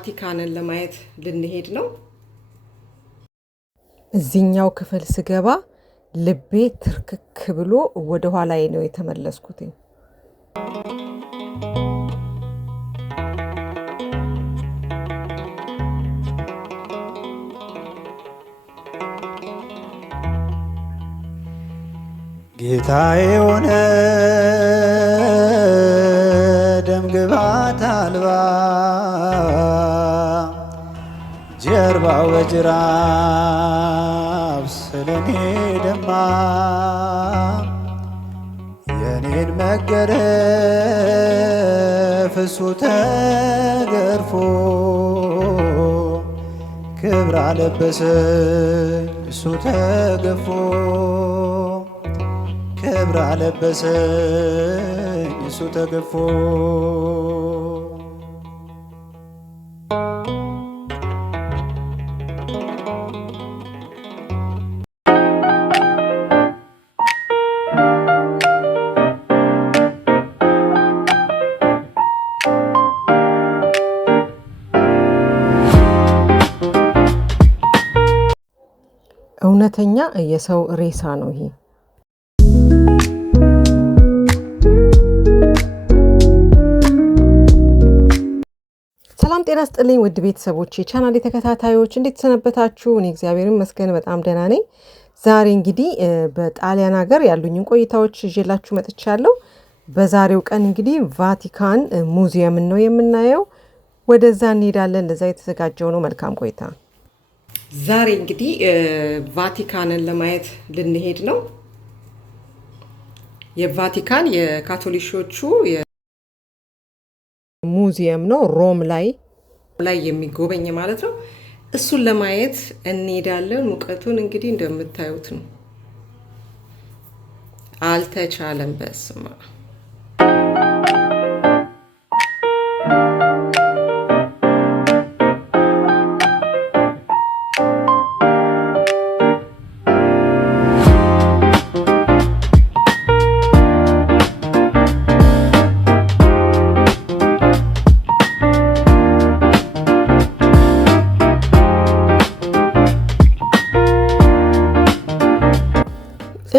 ቫቲካንን ለማየት ልንሄድ ነው። እዚህኛው ክፍል ስገባ ልቤ ትርክክ ብሎ ወደ ኋላዬ ነው የተመለስኩት። ጌታዬ ሆነ ደምግባት አልባ ጀርባው በጅራፍ ስለኔ ደማ የኔን መገረፍ እሱ ተገርፎ ክብር አለበሰኝ እሱ ተገፎ ክብር አለበሰኝ እሱ ተገፎ። እውነተኛ የሰው ሬሳ ነው ይሄ። ሰላም ጤና ስጥልኝ ውድ ቤተሰቦቼ ቻናሌ ተከታታዮች እንዴት ሰነበታችሁ? እኔ እግዚአብሔር ይመስገን በጣም ደህና ነኝ። ዛሬ እንግዲህ በጣሊያን ሀገር ያሉኝን ቆይታዎች ይዤላችሁ መጥቻለሁ። በዛሬው ቀን እንግዲህ ቫቲካን ሙዚየምን ነው የምናየው። ወደዛ እንሄዳለን። ለዛ የተዘጋጀው ነው። መልካም ቆይታ። ዛሬ እንግዲህ ቫቲካንን ለማየት ልንሄድ ነው። የቫቲካን የካቶሊኮቹ ሙዚየም ነው፣ ሮም ላይ የሚጎበኝ ማለት ነው። እሱን ለማየት እንሄዳለን። ሙቀቱን እንግዲህ እንደምታዩት ነው። አልተቻለም። በስማ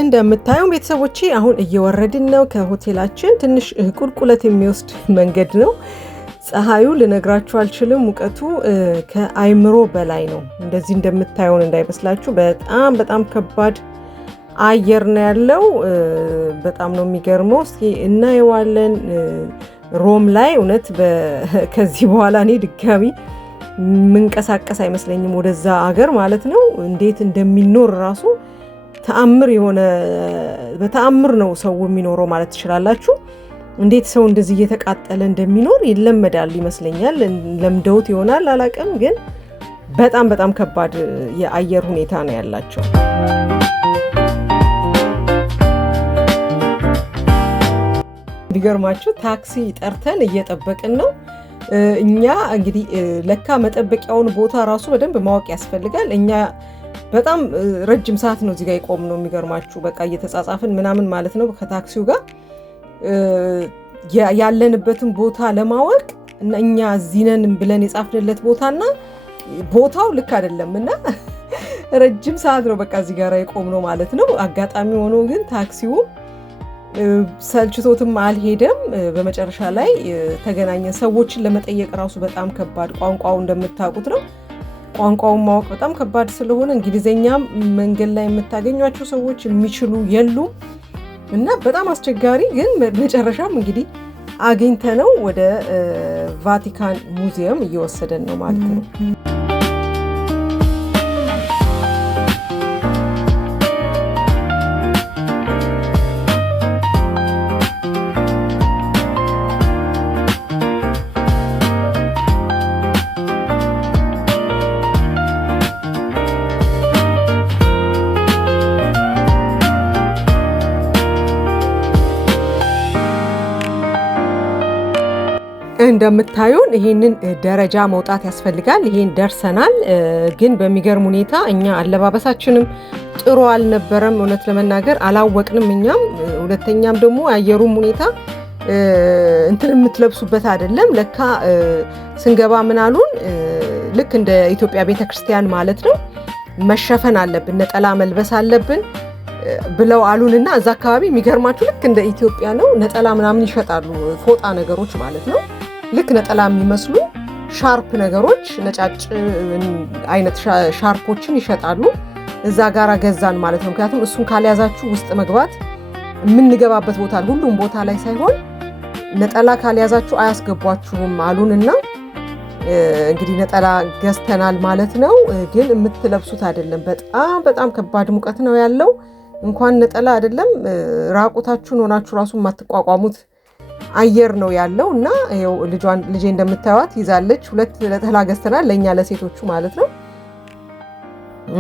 እንደምታዩ ቤተሰቦቼ አሁን እየወረድን ነው ከሆቴላችን። ትንሽ ቁልቁለት የሚወስድ መንገድ ነው። ፀሐዩ ልነግራችሁ አልችልም። ሙቀቱ ከአይምሮ በላይ ነው። እንደዚህ እንደምታዩን እንዳይመስላችሁ። በጣም ከባድ አየር ነው ያለው። በጣም ነው የሚገርመው። እስኪ እናየዋለን። ሮም ላይ እውነት ከዚህ በኋላ እኔ ድጋሚ ምንቀሳቀስ አይመስለኝም ወደዛ አገር ማለት ነው። እንዴት እንደሚኖር ራሱ ተአምር የሆነ በተአምር ነው ሰው የሚኖረው ማለት ትችላላችሁ። እንዴት ሰው እንደዚህ እየተቃጠለ እንደሚኖር ይለመዳል ይመስለኛል። ለምደውት ይሆናል አላውቅም፣ ግን በጣም ከባድ የአየር ሁኔታ ነው ያላቸው። ቢገርማችሁ ታክሲ ጠርተን እየጠበቅን ነው። እኛ እንግዲህ ለካ መጠበቂያውን ቦታ ራሱ በደንብ ማወቅ ያስፈልጋል። እኛ በጣም ረጅም ሰዓት ነው እዚህ ጋር የቆም ነው። የሚገርማችሁ በቃ እየተጻጻፍን ምናምን ማለት ነው ከታክሲው ጋር ያለንበትን ቦታ ለማወቅ እና እኛ እዚህ ነን ብለን የጻፍንለት ቦታና ቦታው ልክ አይደለም እና ረጅም ሰዓት ነው በቃ እዚህ ጋር የቆም ነው ማለት ነው። አጋጣሚ ሆኖ ግን ታክሲው ሰልችቶትም አልሄደም። በመጨረሻ ላይ ተገናኘን። ሰዎችን ለመጠየቅ ራሱ በጣም ከባድ፣ ቋንቋው እንደምታውቁት ነው። ቋንቋውን ማወቅ በጣም ከባድ ስለሆነ እንግሊዘኛም መንገድ ላይ የምታገኟቸው ሰዎች የሚችሉ የሉም እና በጣም አስቸጋሪ፣ ግን መጨረሻም እንግዲህ አግኝተነው ወደ ቫቲካን ሙዚየም እየወሰደን ነው ማለት ነው። እንደምታዩን ይሄንን ደረጃ መውጣት ያስፈልጋል። ይሄን ደርሰናል። ግን በሚገርም ሁኔታ እኛ አለባበሳችንም ጥሩ አልነበረም። እውነት ለመናገር አላወቅንም እኛም። ሁለተኛም ደግሞ አየሩም ሁኔታ እንትን የምትለብሱበት አይደለም። ለካ ስንገባ ምናሉን ልክ እንደ ኢትዮጵያ ቤተክርስቲያን ማለት ነው መሸፈን አለብን፣ ነጠላ መልበስ አለብን ብለው አሉንና እዛ አካባቢ የሚገርማችሁ ልክ እንደ ኢትዮጵያ ነው። ነጠላ ምናምን ይሸጣሉ፣ ፎጣ ነገሮች ማለት ነው። ልክ ነጠላ የሚመስሉ ሻርፕ ነገሮች፣ ነጫጭ አይነት ሻርፖችን ይሸጣሉ። እዛ ጋራ ገዛን ማለት ነው። ምክንያቱም እሱን ካልያዛችሁ ውስጥ መግባት የምንገባበት ቦታ ሁሉም ቦታ ላይ ሳይሆን ነጠላ ካልያዛችሁ አያስገቧችሁም አሉንና እንግዲህ ነጠላ ገዝተናል ማለት ነው። ግን የምትለብሱት አይደለም። በጣም በጣም ከባድ ሙቀት ነው ያለው። እንኳን ነጠላ አይደለም ራቁታችሁን ሆናችሁ ራሱ የማትቋቋሙት አየር ነው ያለው እና ይኸው ልጄ እንደምታዩት ይዛለች። 2 ነጠላ ገዝተናል ለእኛ ለሴቶቹ ማለት ነው።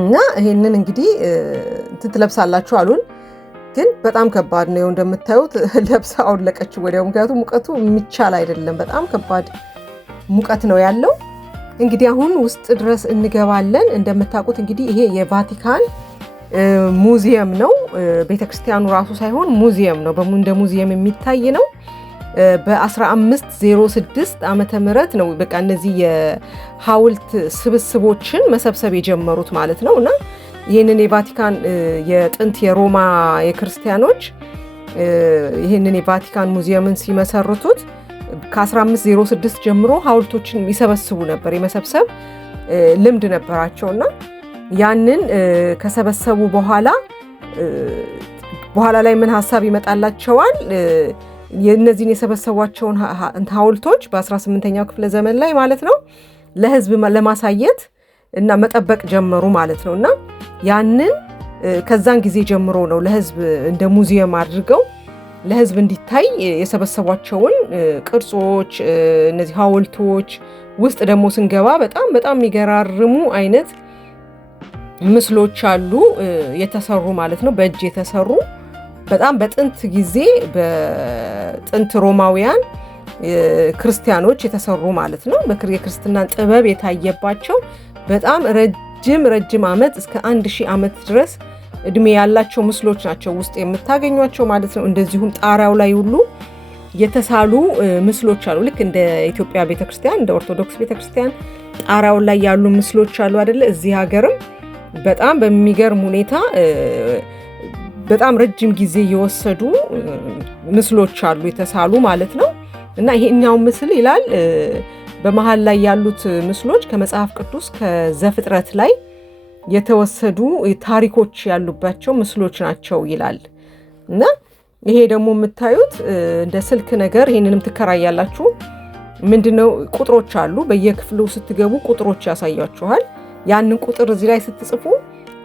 እና ይሄንን እንግዲህ ትለብሳላችሁ አሉን። ግን በጣም ከባድ ነው እንደምታዩት። ለብሳ አውለቀችው ወዲያው። ምክንያቱም ሙቀቱ የሚቻል አይደለም። በጣም ከባድ ሙቀት ነው ያለው። እንግዲህ አሁን ውስጥ ድረስ እንገባለን። እንደምታውቁት እንግዲህ ይሄ የቫቲካን ሙዚየም ነው። ቤተክርስቲያኑ ራሱ ሳይሆን ሙዚየም ነው። እንደ ሙዚየም የሚታይ ነው። በ1506 ዓመተ ምህረት ነው በቃ እነዚህ የሐውልት ስብስቦችን መሰብሰብ የጀመሩት ማለት ነው። እና ይህንን የቫቲካን የጥንት የሮማ የክርስቲያኖች ይህንን የቫቲካን ሙዚየምን ሲመሰርቱት ከ1506 ጀምሮ ሐውልቶችን ይሰበስቡ ነበር። የመሰብሰብ ልምድ ነበራቸውና ያንን ከሰበሰቡ በኋላ ላይ ምን ሐሳብ ይመጣላቸዋል? የእነዚህን የሰበሰቧቸውን ሐውልቶች በ18ኛው ክፍለ ዘመን ላይ ማለት ነው ለሕዝብ ለማሳየት እና መጠበቅ ጀመሩ ማለት ነው። እና ያንን ከዛን ጊዜ ጀምሮ ነው ለሕዝብ እንደ ሙዚየም አድርገው ለሕዝብ እንዲታይ የሰበሰቧቸውን ቅርጾች እነዚህ ሐውልቶች ውስጥ ደግሞ ስንገባ በጣም በጣም የሚገራርሙ አይነት ምስሎች አሉ የተሰሩ ማለት ነው። በእጅ የተሰሩ በጣም በጥንት ጊዜ በጥንት ሮማውያን ክርስቲያኖች የተሰሩ ማለት ነው። የክርስትናን ጥበብ የታየባቸው በጣም ረጅም ዓመት እስከ 1000 ዓመት ድረስ እድሜ ያላቸው ምስሎች ናቸው ውስጥ የምታገኟቸው ማለት ነው። እንደዚሁም ጣሪያው ላይ ሁሉ የተሳሉ ምስሎች አሉ። ልክ እንደ ኢትዮጵያ ቤተክርስቲያን እንደ ኦርቶዶክስ ቤተክርስቲያን ጣሪያው ላይ ያሉ ምስሎች አሉ አይደለ? እዚህ ሀገርም በጣም በሚገርም ሁኔታ በጣም ረጅም ጊዜ የወሰዱ ምስሎች አሉ የተሳሉ ማለት ነው። እና ይሄኛው ምስል ይላል በመሃል ላይ ያሉት ምስሎች ከመጽሐፍ ቅዱስ ከዘፍጥረት ላይ የተወሰዱ ታሪኮች ያሉባቸው ምስሎች ናቸው ይላል። እና ይሄ ደግሞ የምታዩት እንደ ስልክ ነገር ይሄንንም ትከራያላችሁ። ምንድነው ቁጥሮች አሉ። በየክፍሉ ስትገቡ ቁጥሮች ያሳያችኋል። ያንን ቁጥር እዚህ ላይ ስትጽፉ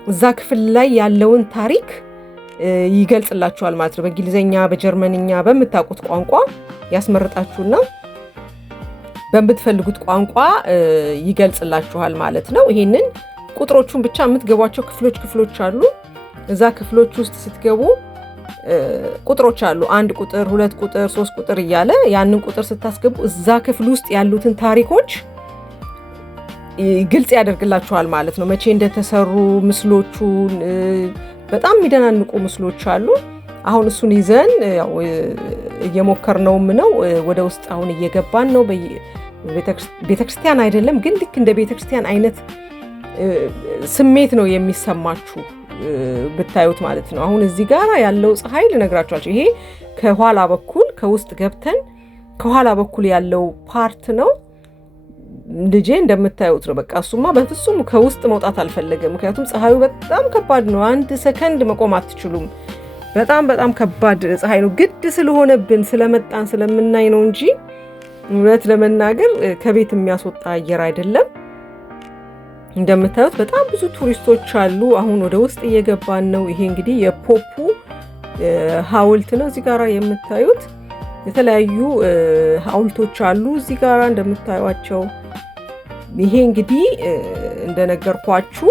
እዛ ክፍል ላይ ያለውን ታሪክ ይገልጽላችኋል ማለት ነው። በእንግሊዘኛ፣ በጀርመንኛ በምታውቁት ቋንቋ ያስመርጣችሁና በምትፈልጉት ቋንቋ ይገልጽላችኋል ማለት ነው። ይሄንን ቁጥሮቹን ብቻ የምትገቧቸው ክፍሎች አሉ። እዛ ክፍሎች ውስጥ ስትገቡ ቁጥሮች አሉ። 1 ቁጥር፣ 2 ቁጥር፣ 3 ቁጥር እያለ ያንን ቁጥር ስታስገቡ እዛ ክፍል ውስጥ ያሉትን ታሪኮች ግልጽ ያደርግላችኋል ማለት ነው። መቼ እንደተሰሩ ምስሎቹን በጣም የሚደናንቁ ምስሎች አሉ። አሁን እሱን ይዘን ያው እየሞከርነውም ነው። ወደ ውስጥ አሁን እየገባን ነው። ቤተክርስቲያን አይደለም ግን ልክ እንደ ቤተክርስቲያን አይነት ስሜት ነው የሚሰማችሁ ብታዩት ማለት ነው። አሁን እዚህ ጋር ያለው ፀሐይ ልነግራችኋለሁ። ይሄ ከኋላ በኩል ከውስጥ ገብተን ከኋላ በኩል ያለው ፓርት ነው። ልጄ እንደምታዩት ነው። በቃ እሱማ በፍጹም ከውስጥ መውጣት አልፈለገም። ምክንያቱም ፀሐዩ በጣም ከባድ ነው። 1 ሰከንድ መቆም አትችሉም። በጣም በጣም ከባድ ፀሐይ ነው። ግድ ስለሆነብን ስለመጣን ስለምናይ ነው እንጂ እውነት ለመናገር ከቤት የሚያስወጣ አየር አይደለም። እንደምታዩት በጣም ብዙ ቱሪስቶች አሉ። አሁን ወደ ውስጥ እየገባን ነው። ይሄ እንግዲህ የፖፑ ሐውልት ነው። እዚህ ጋራ የምታዩት የተለያዩ ሐውልቶች አሉ እዚህ ጋራ እንደምታዩቸው። ይሄ እንግዲህ እንደነገርኳችሁ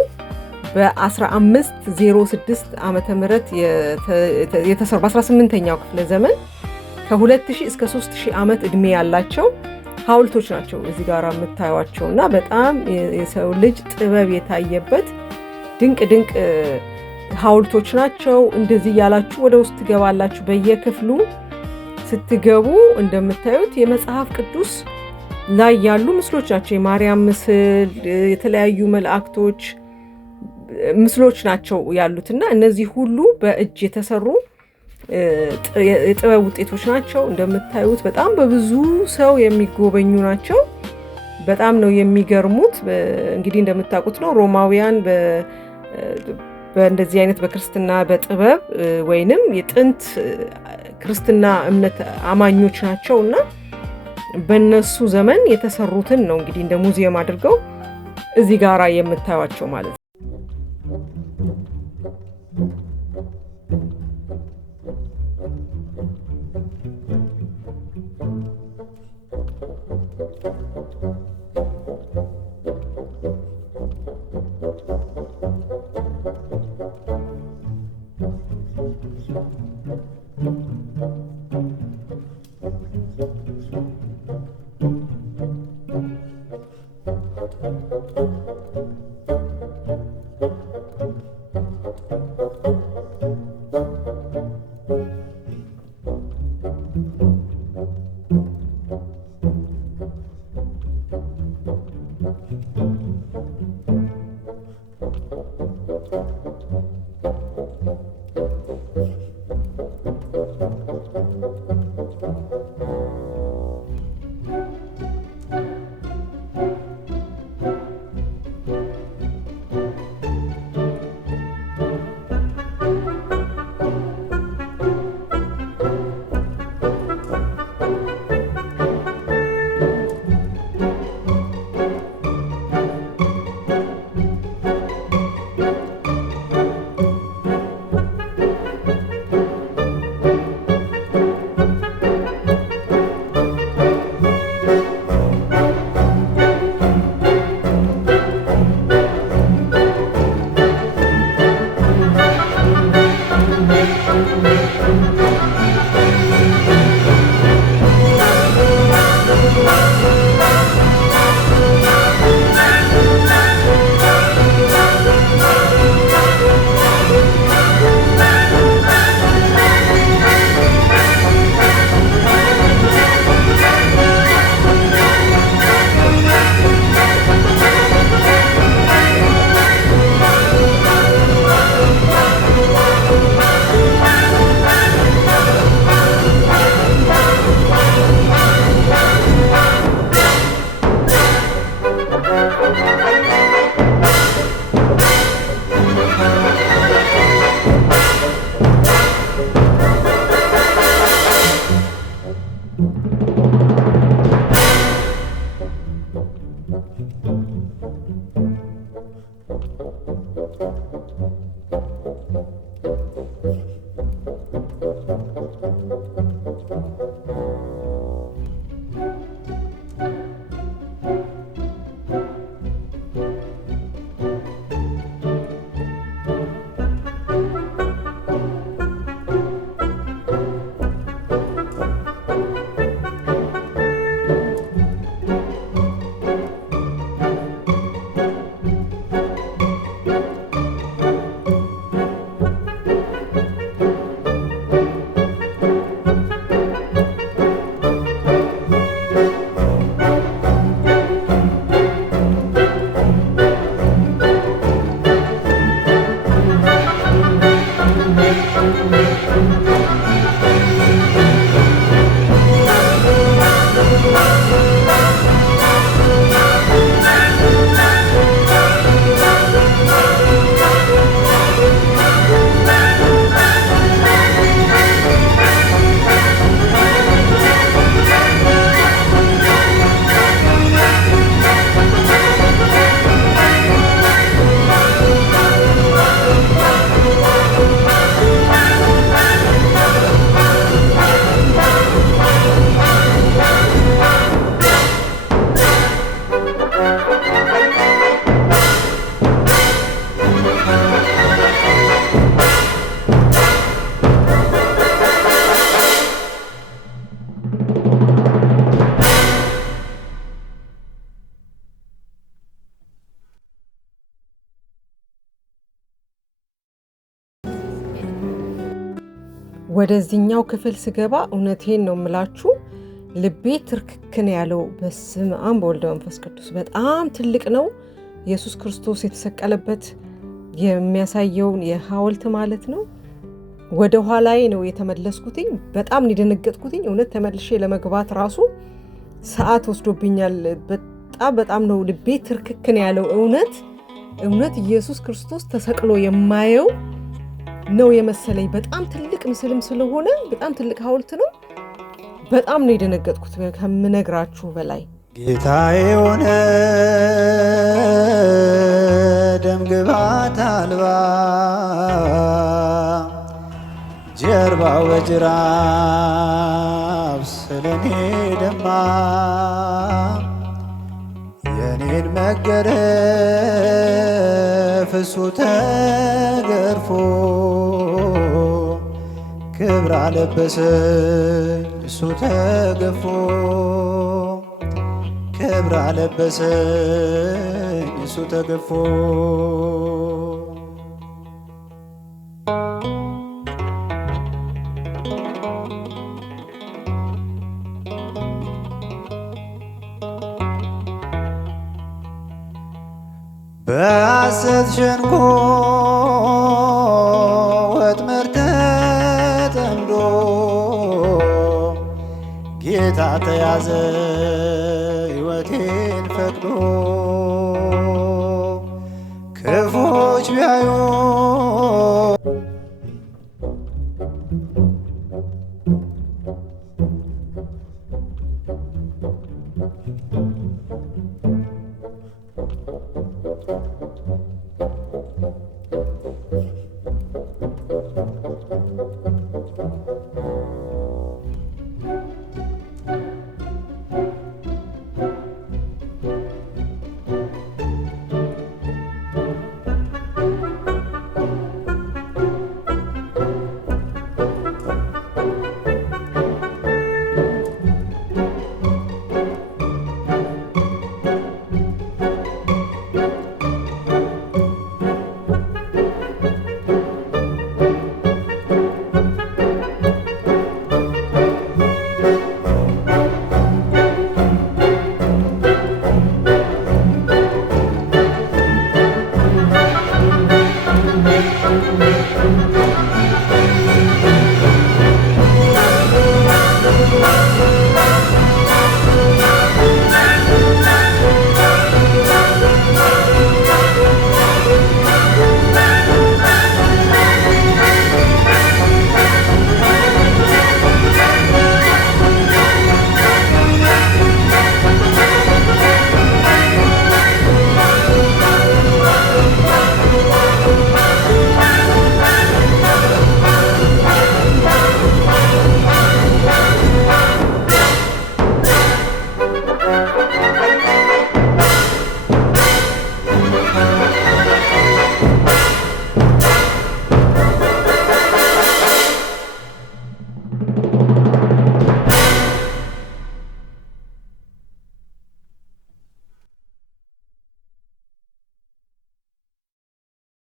በ1506 ዓመተ ምህረት የተሰሩ በ18ኛው ክፍለ ዘመን ከ2000 እስከ 3000 ዓመት ዕድሜ ያላቸው ሐውልቶች ናቸው እዚህ ጋር የምታዩቸው እና በጣም የሰው ልጅ ጥበብ የታየበት ድንቅ ድንቅ ሐውልቶች ናቸው። እንደዚህ ያላችሁ ወደ ውስጥ ትገባላችሁ። በየክፍሉ ስትገቡ እንደምታዩት የመጽሐፍ ቅዱስ ላይ ያሉ ምስሎች ናቸው። የማርያም ምስል፣ የተለያዩ መላእክቶች ምስሎች ናቸው ያሉትና እነዚህ ሁሉ በእጅ የተሰሩ የጥበብ ውጤቶች ናቸው። እንደምታዩት በጣም በብዙ ሰው የሚጎበኙ ናቸው። በጣም ነው የሚገርሙት። እንግዲህ እንደምታውቁት ነው ሮማውያን በእንደዚህ አይነት በክርስትና በጥበብ ወይንም የጥንት ክርስትና እምነት አማኞች ናቸው እና በነሱ ዘመን የተሰሩትን ነው እንግዲህ እንደ ሙዚየም አድርገው እዚህ ጋራ የምታዩቸው ማለት ነው። ወደዚህኛው ክፍል ስገባ እውነቴን ነው የምላችሁ ልቤ ትርክክን ያለው። በስመ አብ ወወልድ ወመንፈስ ቅዱስ በጣም ትልቅ ነው። ኢየሱስ ክርስቶስ የተሰቀለበት የሚያሳየውን የሐውልት ማለት ነው። ወደ ኋላዬ ነው የተመለስኩትኝ። በጣም እንደደነገጥኩትኝ። እውነት ተመልሼ ለመግባት ራሱ ሰዓት ወስዶብኛል። በጣም ነው ልቤ ትርክክን ያለው። እውነት ኢየሱስ ክርስቶስ ተሰቅሎ የማየው ነው የመሰለኝ። በጣም ትልቅ ምስልም ስለሆነ በጣም ትልቅ ሐውልት ነው። በጣም ነው የደነገጥኩት ከምነግራችሁ በላይ። ጌታዬ ሆነ ደምግባት አልባ ጀርባው በጅራፍ ስለኔ ደማ የኔን መገረፍ እሱ ተገርፎ ክብር አለበሰኝ እሱ ተገፎ ክብር አለበሰኝ እሱ ተገፎ በሐሰት ሸንጎ ወጥመድ ተጠምዶ ጌታ ተያዘ ሕይወቴን ፈቅዶ ክፎች ቢያዩ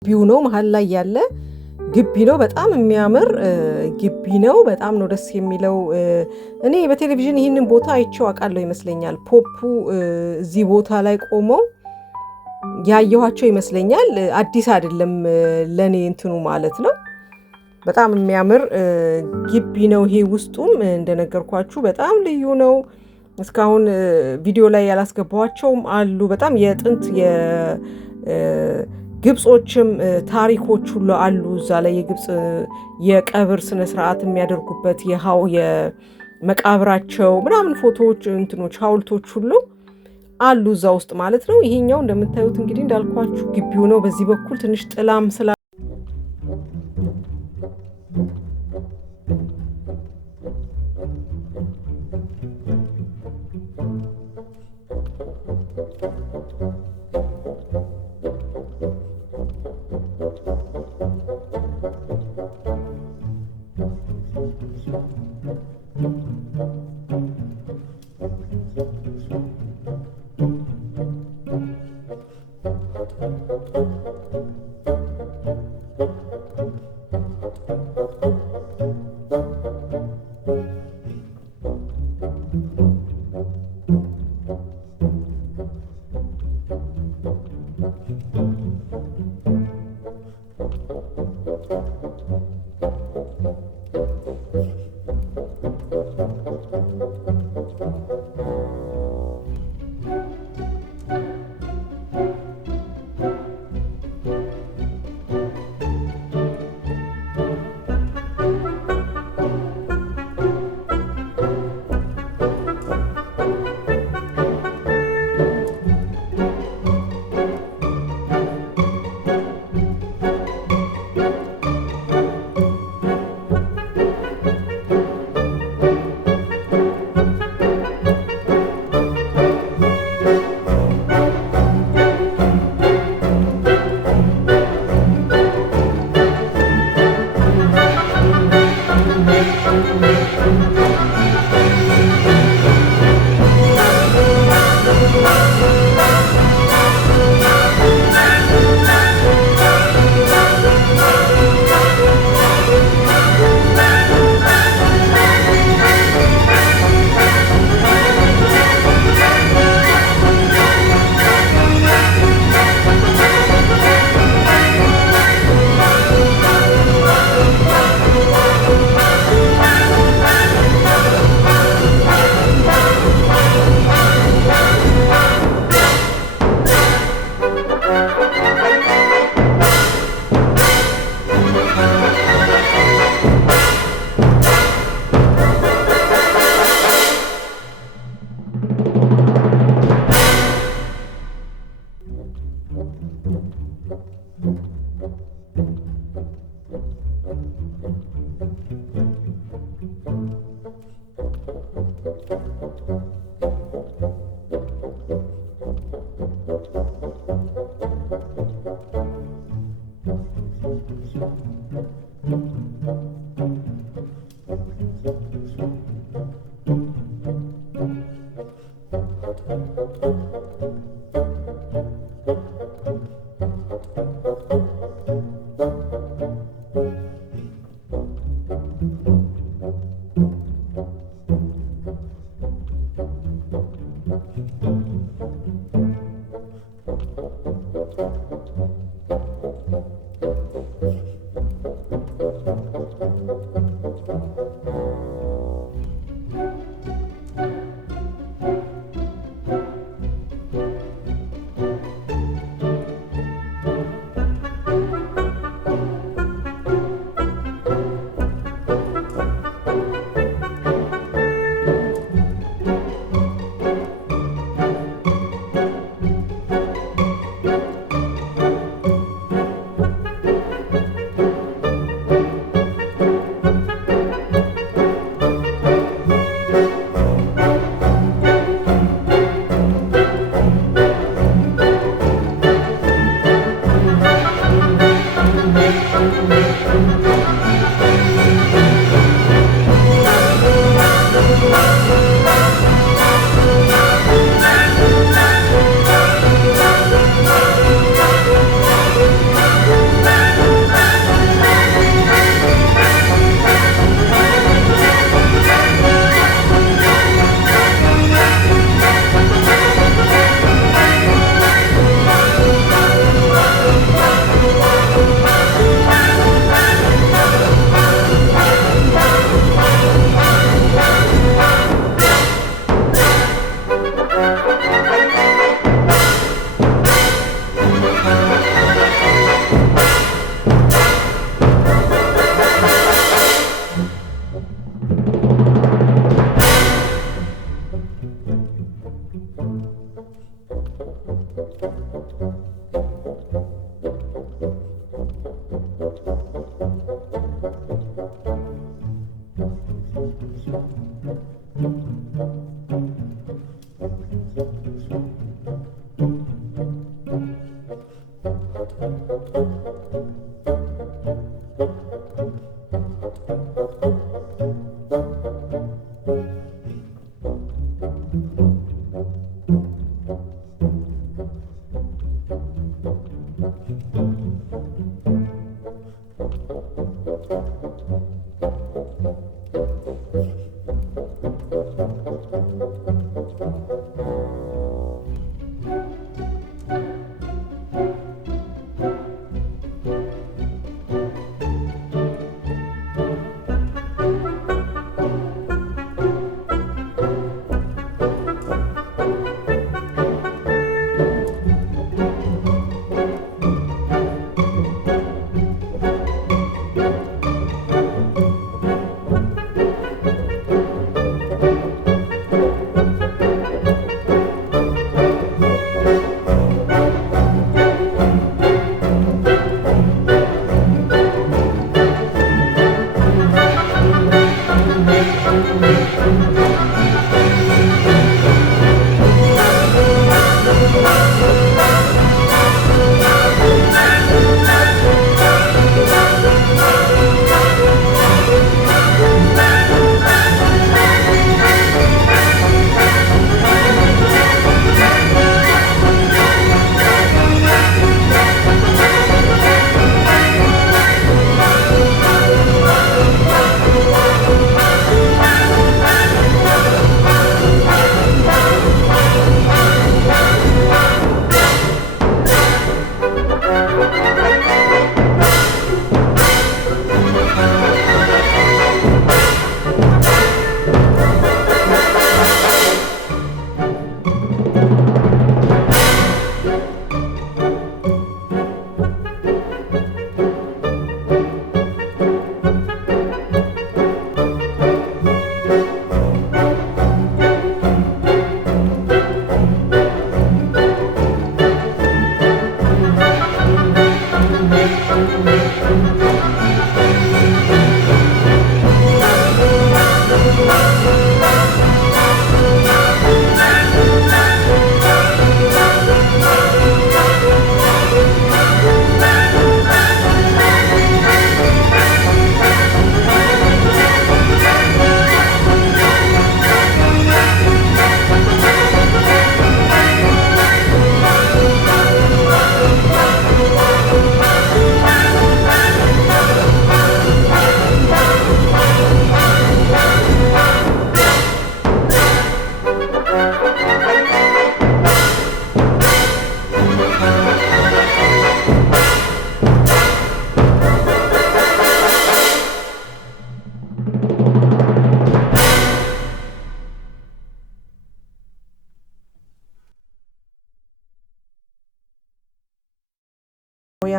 ግቢው ነው መሀል ላይ ያለ ግቢ ነው። በጣም የሚያምር ግቢ ነው። በጣም ነው ደስ የሚለው። እኔ በቴሌቪዥን ይህንን ቦታ አይቼው አውቃለሁ ይመስለኛል። ፖፑ እዚህ ቦታ ላይ ቆመው ያየኋቸው ይመስለኛል። አዲስ አይደለም ለኔ እንትኑ ማለት ነው። በጣም የሚያምር ግቢ ነው ይሄ። ውስጡም እንደነገርኳችሁ በጣም ልዩ ነው። እስካሁን ቪዲዮ ላይ ያላስገባኋቸውም አሉ። በጣም የጥንት ግብጾችም ታሪኮች ሁሉ አሉ እዛ ላይ። የግብጽ የቀብር ስነ ስርዓት የሚያደርጉበት የመቃብራቸው ምናምን ፎቶዎች፣ እንትኖች፣ ሐውልቶች ሁሉ አሉ እዛ ውስጥ ማለት ነው። ይሄኛው እንደምታዩት እንግዲህ እንዳልኳችሁ ግቢው ነው። በዚህ በኩል ትንሽ ጥላም ስላ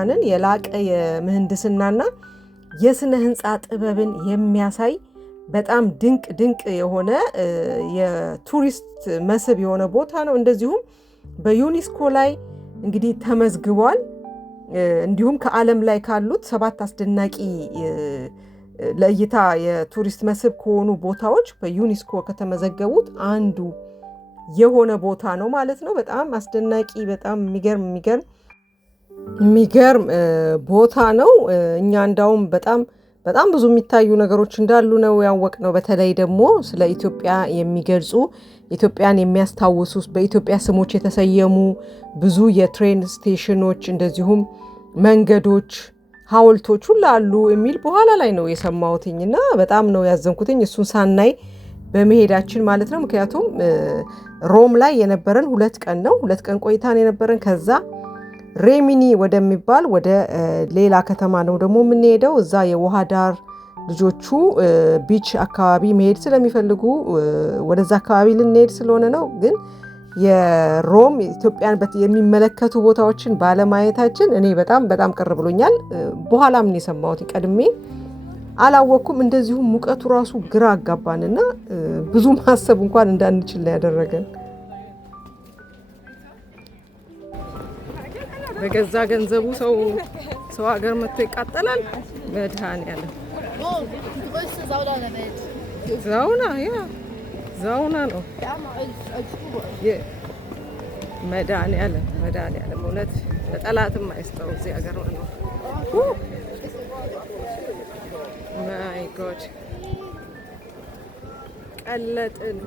ኢትዮጵያውያንን የላቀ የምህንድስናና የስነ ህንፃ ጥበብን የሚያሳይ በጣም ድንቅ ድንቅ የሆነ የቱሪስት መስህብ የሆነ ቦታ ነው። እንደዚሁም በዩኔስኮ ላይ እንግዲህ ተመዝግቧል። እንዲሁም ከዓለም ላይ ካሉት 7 አስደናቂ ለእይታ የቱሪስት መስህብ ከሆኑ ቦታዎች በዩኔስኮ ከተመዘገቡት አንዱ የሆነ ቦታ ነው ማለት ነው። በጣም አስደናቂ በጣም የሚገርም ቦታ ነው። እኛ እንዳውም በጣም ብዙ የሚታዩ ነገሮች እንዳሉ ነው ያወቅነው። በተለይ ደግሞ ስለ ኢትዮጵያ የሚገልጹ ኢትዮጵያን የሚያስታውሱ በኢትዮጵያ ስሞች የተሰየሙ ብዙ የትሬን ስቴሽኖች እንደዚሁም መንገዶች፣ ሐውልቶች ሁሉ አሉ የሚል በኋላ ላይ ነው የሰማሁትኝና በጣም ነው ያዘንኩትኝ እሱን ሳናይ በመሄዳችን ማለት ነው። ምክንያቱም ሮም ላይ የነበረን 2 ቀን ነው 2 ቀን ቆይታን የነበረን። ከዛ ሬሚኒ ወደሚባል ወደ ሌላ ከተማ ነው ደግሞ የምንሄደው። እዛ የውሃ ዳር ልጆቹ ቢች አካባቢ መሄድ ስለሚፈልጉ ወደዛ አካባቢ ልንሄድ ስለሆነ ነው። ግን የሮም ኢትዮጵያን የሚመለከቱ ቦታዎችን ባለማየታችን እኔ በጣም ቅር ብሎኛል። በኋላ ምን የሰማሁት ቀድሜ አላወቅኩም። እንደዚሁም ሙቀቱ ራሱ ግራ አጋባንና ብዙ ማሰብ እንኳን እንዳንችል ነው ያደረገን። በገዛ ገንዘቡ ሰው ሀገር መጥቶ ይቃጠላል። መድኃኒዓለም ዛውና ነው መድኃኒዓለም እውነት ለጠላትም አይስጠው እዚህ ሀገር ነው። ማይ ጎድ ቀለጥን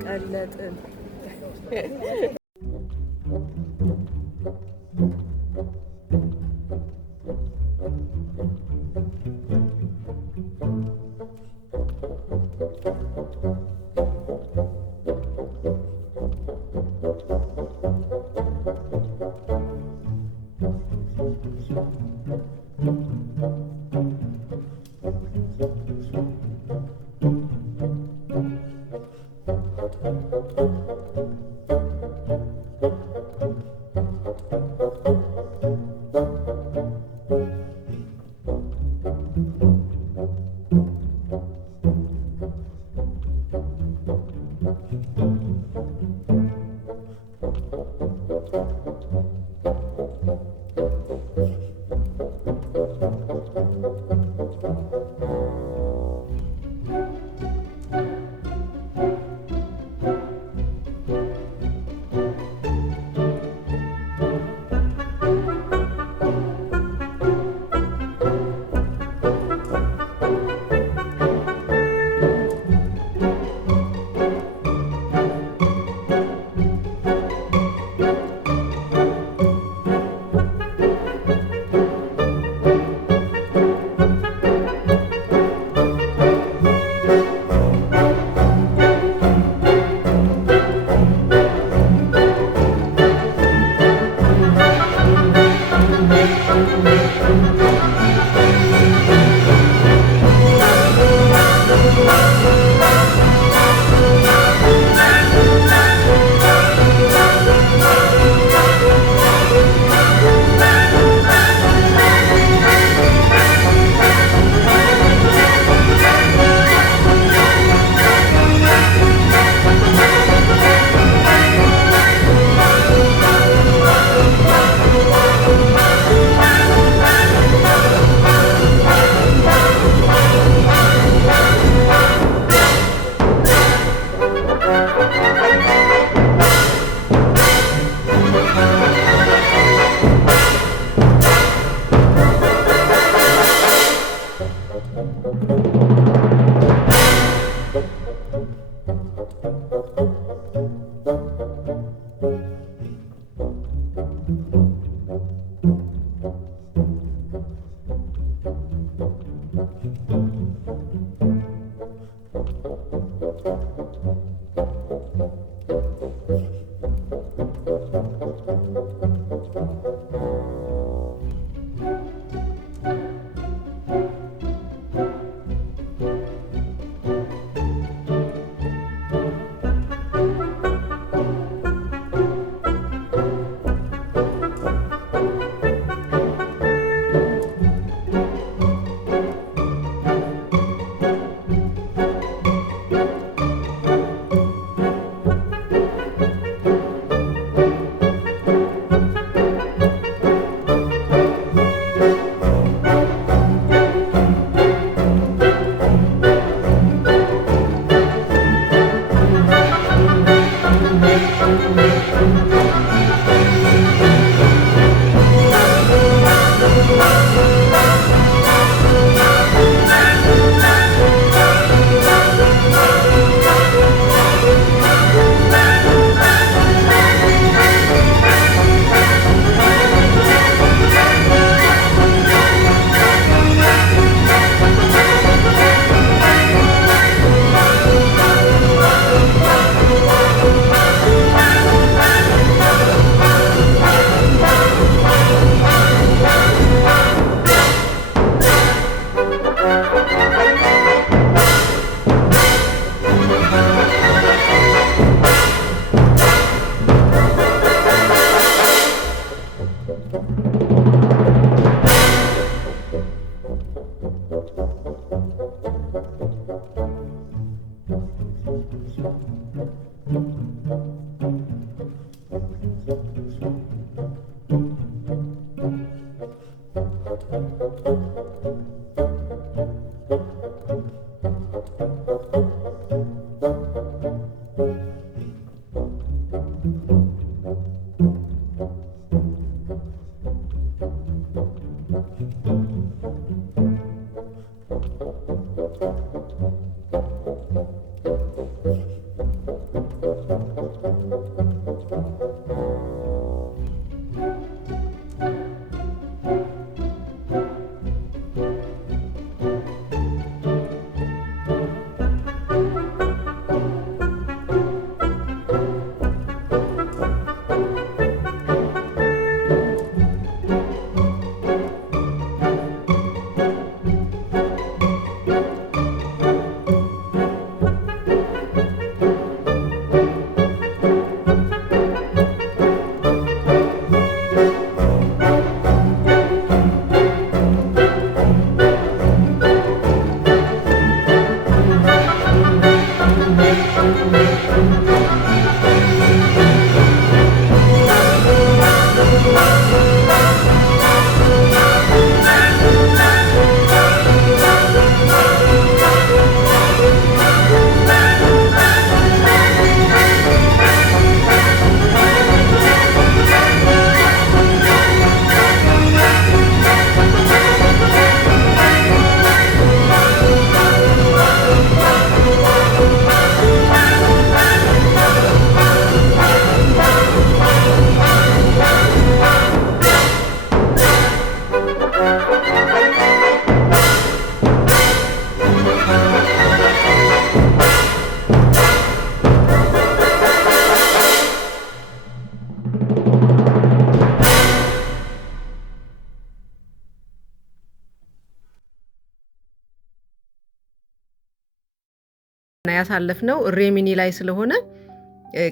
ያሳለፍነው ሬሚኒ ላይ ስለሆነ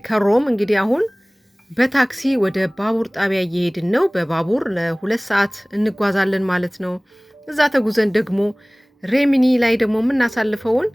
ከሮም እንግዲህ አሁን በታክሲ ወደ ባቡር ጣቢያ እየሄድን ነው። በባቡር ለ2 ሰዓት እንጓዛለን ማለት ነው። እዛ ተጉዘን ደግሞ ሬሚኒ ላይ ደግሞ የምናሳልፈውን